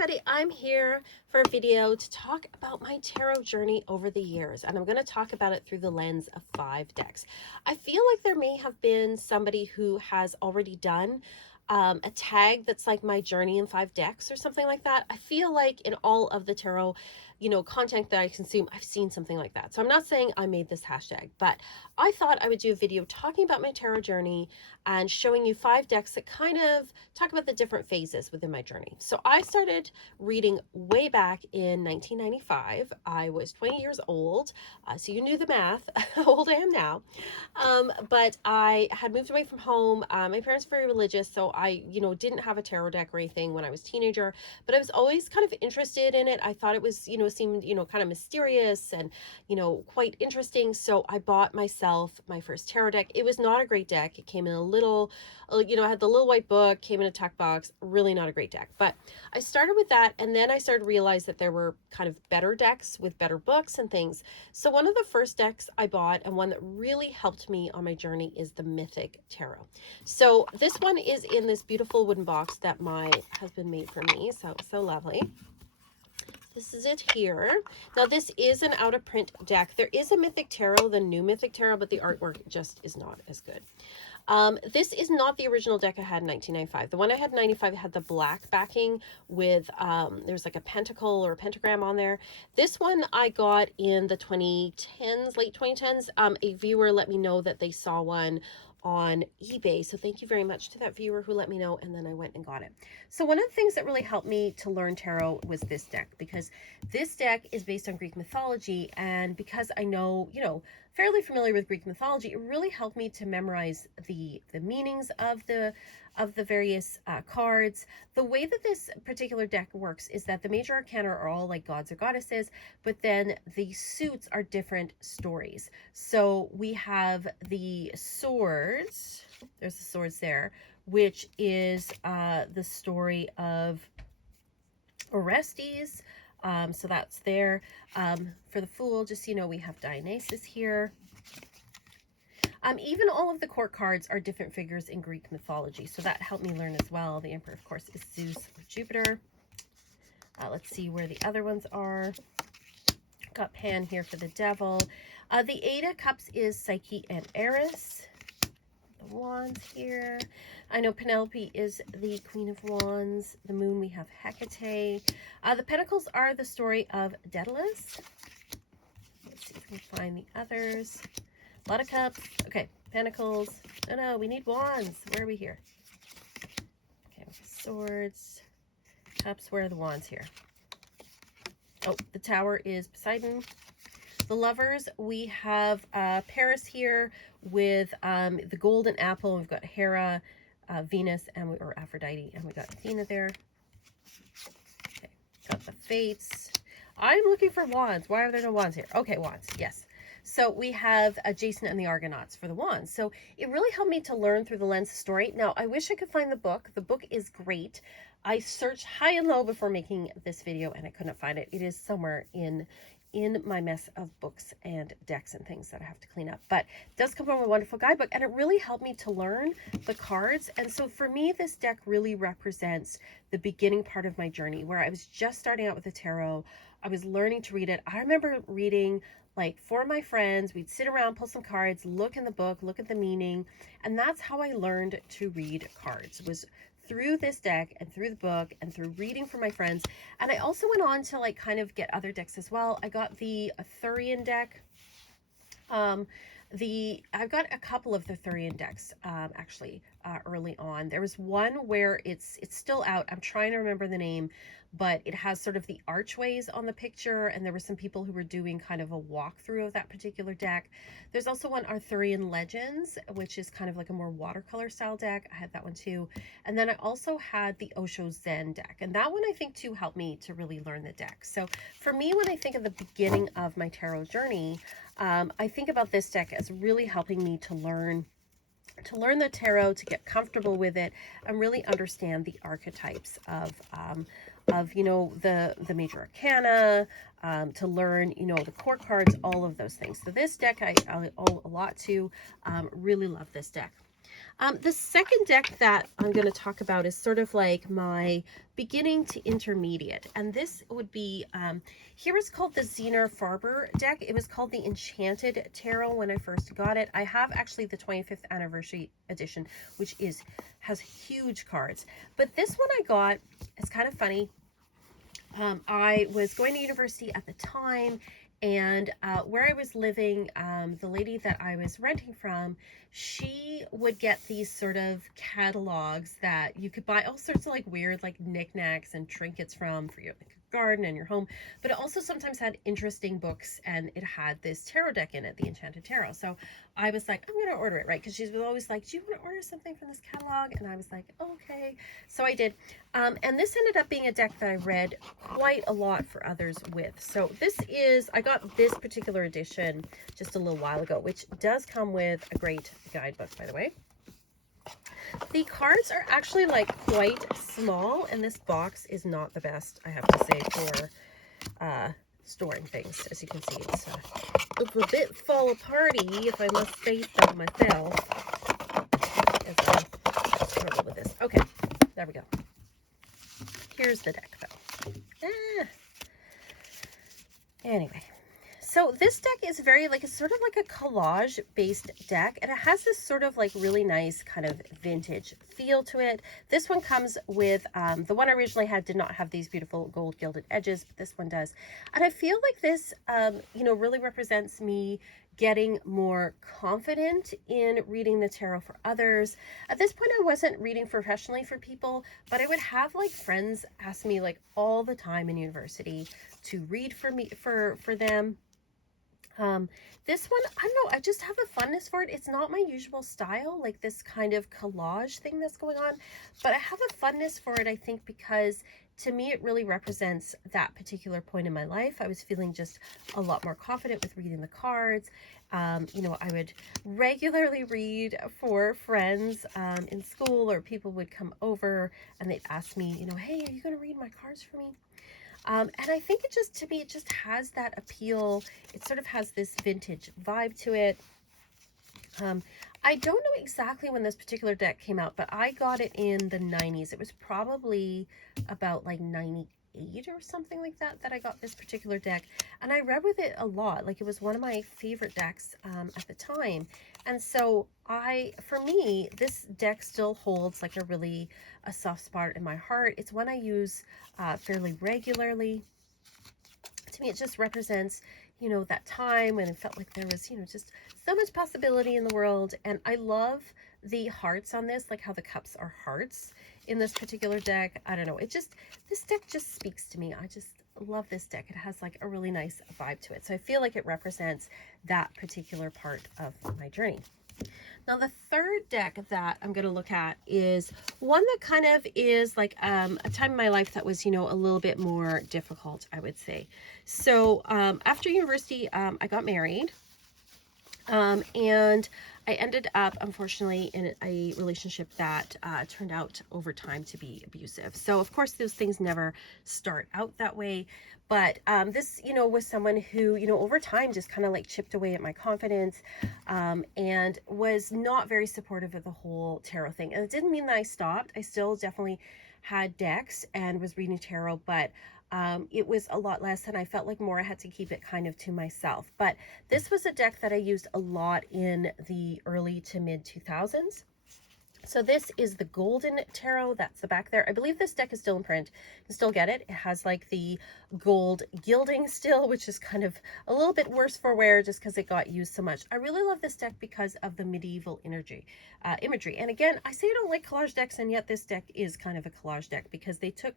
everybody, I'm here for a video to talk about my tarot journey over the years, and I'm going to talk about it through the lens of 5 decks. I feel like there may have been somebody who has already done a tag that's like my journey in 5 decks or something like that. I feel like in all of the tarot, content that I consume, I've seen something like that. So I'm not saying I made this hashtag, but I thought I would do a video talking about my tarot journey and showing you 5 decks that kind of talk about the different phases within my journey. So I started reading way back in 1995. I was 20 years old, so you knew the math, how old I am now. But I had moved away from home. My parents were very religious, so I, didn't have a tarot deck or anything when I was a teenager, but I was always kind of interested in it. I thought it was, seemed, kind of mysterious and, quite interesting. So I bought myself my first tarot deck. It was not a great deck. It came in a little, I had the little white book, came in a tuck box, really not a great deck. But I started with that, and then I started to realize that there were kind of better decks with better books and things. So one of the first decks I bought, and one that really helped me on my journey, is the Mythic Tarot. So this one is in this beautiful wooden box that my husband made for me. So lovely. This is it here. Now this is an out of print deck. There is a Mythic Tarot, the new Mythic Tarot, but the artwork just is not as good. This is not the original deck I had in 1995. The one I had in 95 had the black backing with, there's like a pentacle or a pentagram on there. This one I got in the 2010s, late 2010s. A viewer let me know that they saw one on eBay. So thank you very much to that viewer who let me know, and then I went and got it. So one of the things that really helped me to learn tarot was this deck, because this deck is based on Greek mythology, and because I know, fairly familiar with Greek mythology, it really helped me to memorize the meanings of the various cards. The way that this particular deck works is that the major arcana are all like gods or goddesses, but then the suits are different stories. So we have the swords, there's the swords there, which is the story of Orestes. So that's there. For the Fool, just so you know, we have Dionysus here. Even all of the court cards are different figures in Greek mythology, so that helped me learn as well. The Emperor, of course, is Zeus or Jupiter. Let's see where the other ones are. Got Pan here for the Devil. The Eight of Cups is Psyche and Eris. The Wands here. I know Penelope is the Queen of Wands. The Moon, we have Hecate. The Pentacles are the story of Daedalus. Let's see if we can find the others. A lot of cups. Okay, pentacles. No, we need wands. Where are we here? Okay, swords, cups. Where are the wands here? Oh, the Tower is Poseidon. The Lovers, we have Paris here with the golden apple. We've got Hera, Venus, or Aphrodite, and we got Athena there. Okay, got the Fates. I'm looking for wands. Why are there no wands here? Okay, wands. Yes. So we have Jason and the Argonauts for the wands. So it really helped me to learn through the lens of story. Now, I wish I could find the book. The book is great. I searched high and low before making this video, and I couldn't find it. It is somewhere in my mess of books and decks and things that I have to clean up. But it does come from a wonderful guidebook, and it really helped me to learn the cards. And so for me, this deck really represents the beginning part of my journey, where I was just starting out with the tarot. I was learning to read it. I remember reading, like, for my friends. We'd sit around, pull some cards, look in the book, look at the meaning, and that's how I learned to read cards, was through this deck and through the book and through reading from my friends. And I also went on to kind of get other decks as well. I got the Arthurian deck. I've got a couple of the Arthurian decks actually early on. There was one where it's still out. I'm trying to remember the name, but it has sort of the archways on the picture, and there were some people who were doing kind of a walkthrough of that particular deck. There's also one, Arthurian Legends, which is kind of like a more watercolor style deck. I had that one too. And then I also had the Osho Zen deck, and that one I think too helped me to really learn the deck. So for me, when I think of the beginning of my tarot journey, I think about this deck as really helping me to learn the tarot, to get comfortable with it, and really understand the archetypes of the major arcana, to learn, the court cards, all of those things. So this deck I owe a lot to. Really love this deck. The second deck that I'm going to talk about is sort of like my beginning to intermediate. And this would be, here is called the Zener Farber deck. It was called the Enchanted Tarot when I first got it. I have actually the 25th anniversary edition, which has huge cards. But this one I got, it's kind of funny. I was going to university at the time, and where I was living, the lady that I was renting from, she would get these sort of catalogs that you could buy all sorts of like weird like knickknacks and trinkets from for your like, garden and your home, but it also sometimes had interesting books, and it had this tarot deck in it, the Enchanted Tarot. So I was like, I'm going to order it, right? Because she was always like, do you want to order something from this catalog? And I was like, okay. So I did. And this ended up being a deck that I read quite a lot for others with. So I got this particular edition just a little while ago, which does come with a great guidebook, by the way. The cards are actually like quite small, and this box is not the best, I have to say, for storing things. As you can see, it's a bit fall aparty, if I must say so myself, as I struggle with this. Okay, there we go. Here's the deck, though. Anyway, so this deck is very like, it's sort of like a collage based deck, and it has this sort of like really nice kind of vintage feel to it. This one comes with, the one I originally had did not have these beautiful gold gilded edges, but this one does. And I feel like this, you know, really represents me getting more confident in reading the tarot for others. At this point, I wasn't reading professionally for people, but I would have like friends ask me like all the time in university to read for me, for them. This one, I don't know, I just have a funness for it. It's not my usual style, like this kind of collage thing that's going on, but I have a funness for it, I think, because to me, it really represents that particular point in my life. I was feeling just a lot more confident with reading the cards. You know, I would regularly read for friends in school, or people would come over and they'd ask me, you know, hey, are you going to read my cards for me? And I think it just, to me, it just has that appeal. It sort of has this vintage vibe to it. I don't know exactly when this particular deck came out, but I got it in the 90s. It was probably about like 98 or something like that I got this particular deck, and I read with it a lot. Like, it was one of my favorite decks at the time. And so for me, this deck still holds like a soft spot in my heart. It's one I use fairly regularly. To me, it just represents, you know, that time when it felt like there was, you know, just so much possibility in the world. And I love the hearts on this, like how the cups are hearts in this particular deck. I don't know, this deck just speaks to me. I just love this deck. It has like a really nice vibe to it. So I feel like it represents that particular part of my journey. Now, the third deck that I'm going to look at is one that kind of is like a time in my life that was, you know, a little bit more difficult, I would say. So after university, I got married, and I ended up, unfortunately, in a relationship that turned out over time to be abusive. So, of course, those things never start out that way. But this, you know, was someone who, you know, over time just kind of like chipped away at my confidence, and was not very supportive of the whole tarot thing. And it didn't mean that I stopped. I still definitely had decks and was reading tarot, but it was a lot less, and I felt like more I had to keep it kind of to myself. But this was a deck that I used a lot in the early to mid 2000s. So this is the Golden Tarot. That's the back there. I believe this deck is still in print. You can still get it. It has like the gold gilding still, which is kind of a little bit worse for wear just because it got used so much. I really love this deck because of the medieval imagery. And again, I say I don't like collage decks, and yet this deck is kind of a collage deck because they took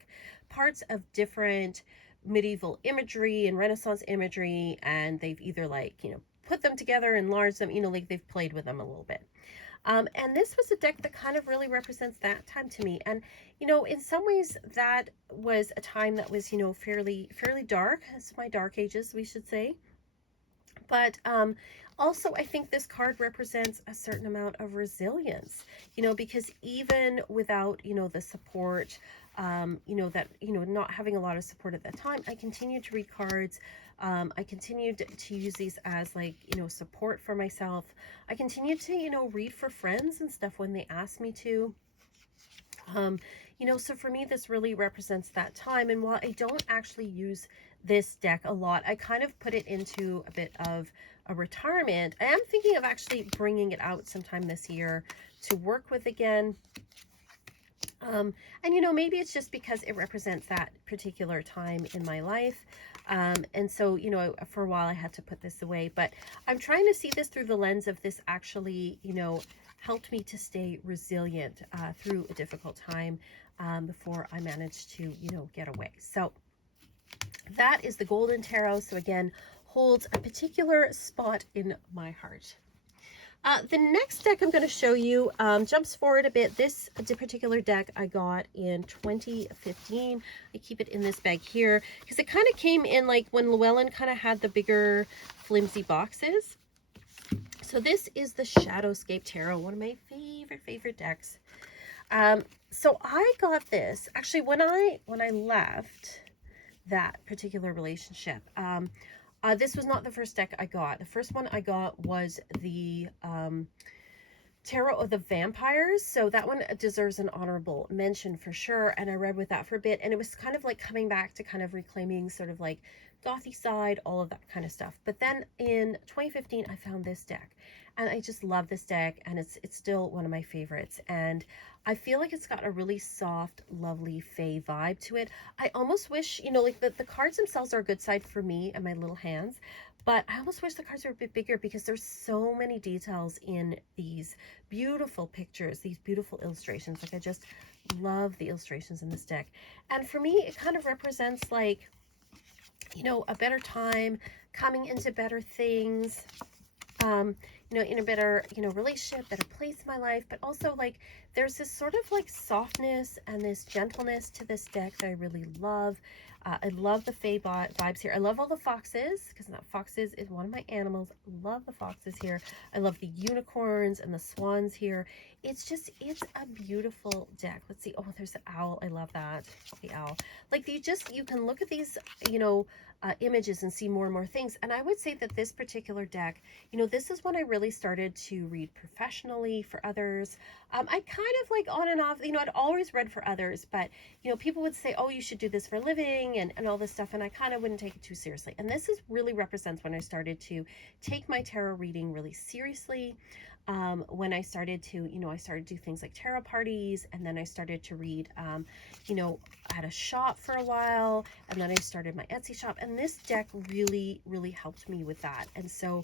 parts of different medieval imagery and Renaissance imagery, and they've either like, you know, put them together, enlarged them, you know, like they've played with them a little bit. And this was a deck that kind of really represents that time to me. And, you know, in some ways that was a time that was, you know, fairly dark. It's my dark ages, we should say. But also, I think this card represents a certain amount of resilience, you know, because even without, you know, the support you know, that, you know, not having a lot of support at that time, I continued to read cards. I continued to use these as like, you know, support for myself. I continued to, you know, read for friends and stuff when they asked me to. You know, so for me, this really represents that time. And while I don't actually use this deck a lot, I kind of put it into a bit of a retirement. I am thinking of actually bringing it out sometime this year to work with again. And, you know, maybe it's just because it represents that particular time in my life. And so, you know, for a while I had to put this away, but I'm trying to see this through the lens of this actually, you know, helped me to stay resilient through a difficult time before I managed to, you know, get away. So that is the Golden Tarot. So again, holds a particular spot in my heart. The next deck I'm going to show you jumps forward a bit. This particular deck I got in 2015. I keep it in this bag here because it kind of came in like when Llewellyn kind of had the bigger flimsy boxes. So this is the Shadowscape Tarot, one of my favorite decks. So I got this actually when I left that particular relationship. This was not the first deck I got. The first one I got was the Tarot of the Vampires. So that one deserves an honorable mention for sure. And I read with that for a bit. And it was kind of like coming back to kind of reclaiming sort of like gothy side, all of that kind of stuff. But then in 2015, I found this deck. And I just love this deck. And it's still one of my favorites. And I feel like it's got a really soft, lovely fae vibe to it. I almost wish, you know, like the cards themselves are a good side for me and my little hands. But I almost wish the cards were a bit bigger because there's so many details in these beautiful pictures, these beautiful illustrations. Like I just love the illustrations in this deck. And for me, it kind of represents like, you know, a better time, coming into better things, you know, in a better, you know, relationship, better place in my life. But also like there's this sort of like softness and this gentleness to this deck that I really love. I love the fae vibes here. I love all the foxes because foxes is one of my animals. Love the foxes here. I love the unicorns and the swans here. It's just, it's a beautiful deck. Let's see. Oh, there's the owl. I love that. The owl. Like you can look at these, you know, images and see more and more things. And I would say that this particular deck, you know, this is when I really started to read professionally for others. I kind of like on and off, you know, I'd always read for others, but, you know, people would say, oh, you should do this for a living and all this stuff. And I kind of wouldn't take it too seriously. And this is really represents when I started to take my tarot reading really seriously. When I started to, you know, I started to do things like tarot parties, and then I started to read, you know, I had a shop for a while, and then I started my Etsy shop, and this deck really, really helped me with that. And so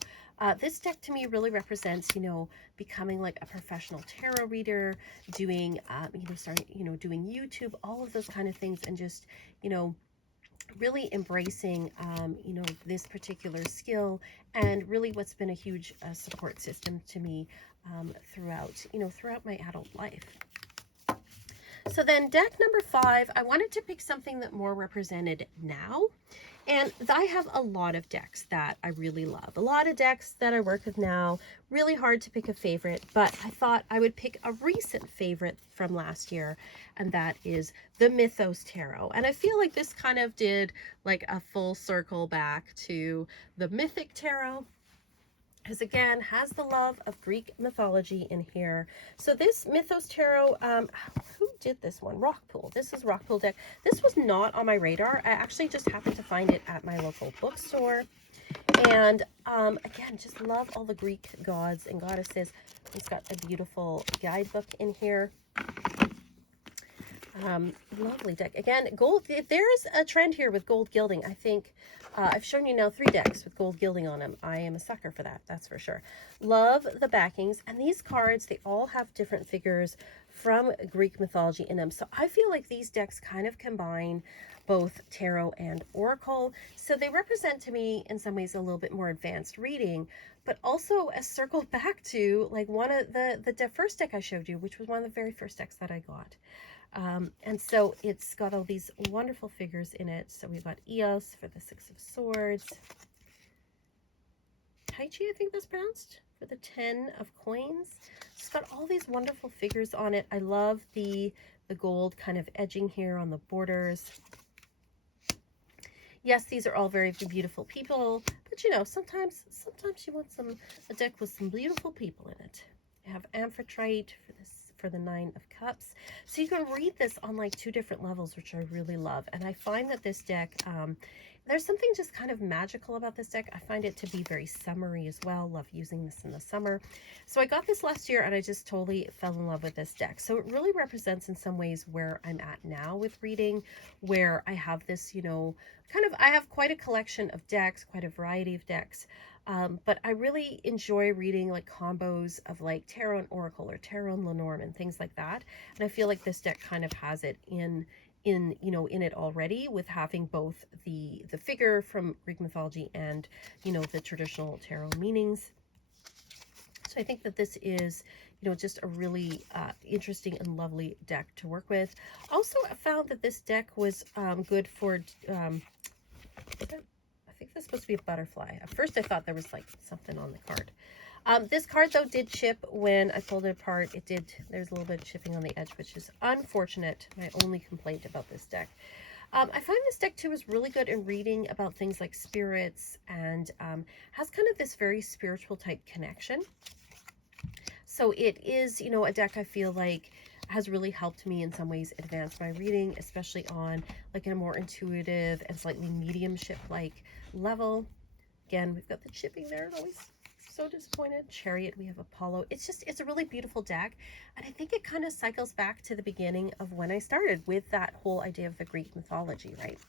this deck to me really represents, you know, becoming like a professional tarot reader, doing, you know, starting, you know, doing YouTube, all of those kind of things, and just, you know, really embracing, you know, this particular skill, and really what's been a huge support system to me throughout, you know, throughout my adult life. So then deck number 5, I wanted to pick something that more represented now. And I have a lot of decks that I really love. A lot of decks that I work with now. Really hard to pick a favorite, but I thought I would pick a recent favorite from last year, and that is the Mythos Tarot. And I feel like this kind of did like a full circle back to the Mythic Tarot, because again has the love of Greek mythology in here. So this Mythos Tarot, who did this one? Rockpool. This is Rockpool deck. This was not on my radar. I actually just happened to find it at my local bookstore. And again, just love all the Greek gods and goddesses. It's got a beautiful guidebook in here. Lovely deck. Again, gold. There's a trend here with gold gilding. I think I've shown you now 3 decks with gold gilding on them. I am a sucker for that, that's for sure. Love the backings. And these cards, they all have different figures from Greek mythology in them. So I feel like these decks kind of combine both tarot and oracle. So they represent to me in some ways a little bit more advanced reading, but also a circle back to like one of the first deck I showed you, which was one of the very first decks that I got. And so it's got all these wonderful figures in it. So we've got Eos for the 6 of Swords. Taichi, I think that's pronounced, for the 10 of Coins. It's got all these wonderful figures on it. I love the the gold kind of edging here on the borders. Yes, these are all very beautiful people, but you know, sometimes you want a deck with some beautiful people in it. I have Amphitrite for the Nine of Cups. So you can read this on like 2 different levels, which I really love. And I find that this deck, there's something just kind of magical about this deck. I find it to be very summery as well. Love using this in the summer. So I got this last year and I just totally fell in love with this deck. So it really represents in some ways where I'm at now with reading, where I have this, you know, I have quite a collection of decks, quite a variety of decks. But I really enjoy reading like combos of like Tarot and Oracle or Tarot and Lenormand, things like that. And I feel like this deck kind of has it in it already, with having both the figure from Greek mythology and, you know, the traditional tarot meanings. So I think that this is, you know, just a really interesting and lovely deck to work with. Also, I found that this deck was good for, I think this is supposed to be a butterfly. At first I thought there was like something on the card. This card though did chip when I pulled it apart. It did, there's a little bit of chipping on the edge, which is unfortunate. My only complaint about this deck. I find this deck too is really good in reading about things like spirits, and has kind of this very spiritual type connection. So it is, you know, a deck I feel like has really helped me in some ways advance my reading, especially on like in a more intuitive and slightly mediumship like level. Again, we've got the chipping there. Always so disappointed. Chariot, we have Apollo. It's a really beautiful deck. And I think it kind of cycles back to the beginning of when I started with that whole idea of the Greek mythology, right?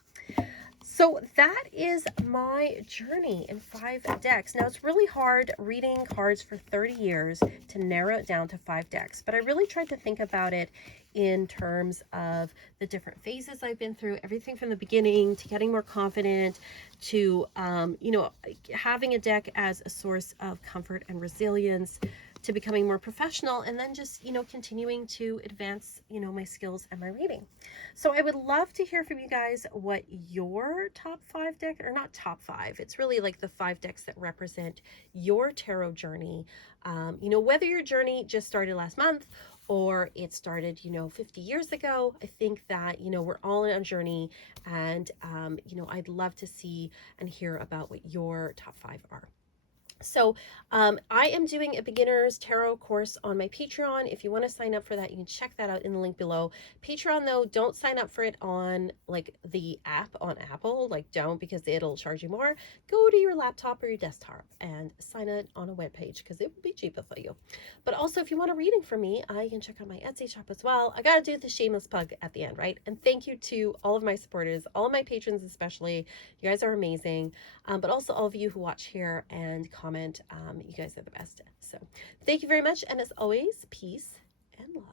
So that is my journey in 5 decks. Now, it's really hard reading cards for 30 years to narrow it down to 5 decks, but I really tried to think about it in terms of the different phases I've been through, everything from the beginning to getting more confident to, you know, having a deck as a source of comfort and resilience, to becoming more professional, and then just, you know, continuing to advance, you know, my skills and my reading. So I would love to hear from you guys what your top 5 deck, or not top 5, it's really like the 5 decks that represent your tarot journey. You know, whether your journey just started last month or it started, you know, 50 years ago, I think that, you know, we're all on a journey, and, you know, I'd love to see and hear about what your top 5 are. So I am doing a beginner's tarot course on my Patreon. If you want to sign up for that, you can check that out in the link below. Patreon though, don't sign up for it on like the app on Apple, like don't, because it'll charge you more. Go to your laptop or your desktop and sign it on a web page, because it will be cheaper for you. But also, if you want a reading from me, you can check out my Etsy shop as well. I gotta do the shameless plug at the end, right? And thank you to all of my supporters, all of my patrons especially. You guys are amazing. But also all of you who watch here and comment. You guys are the best. So thank you very much. And as always, peace and love.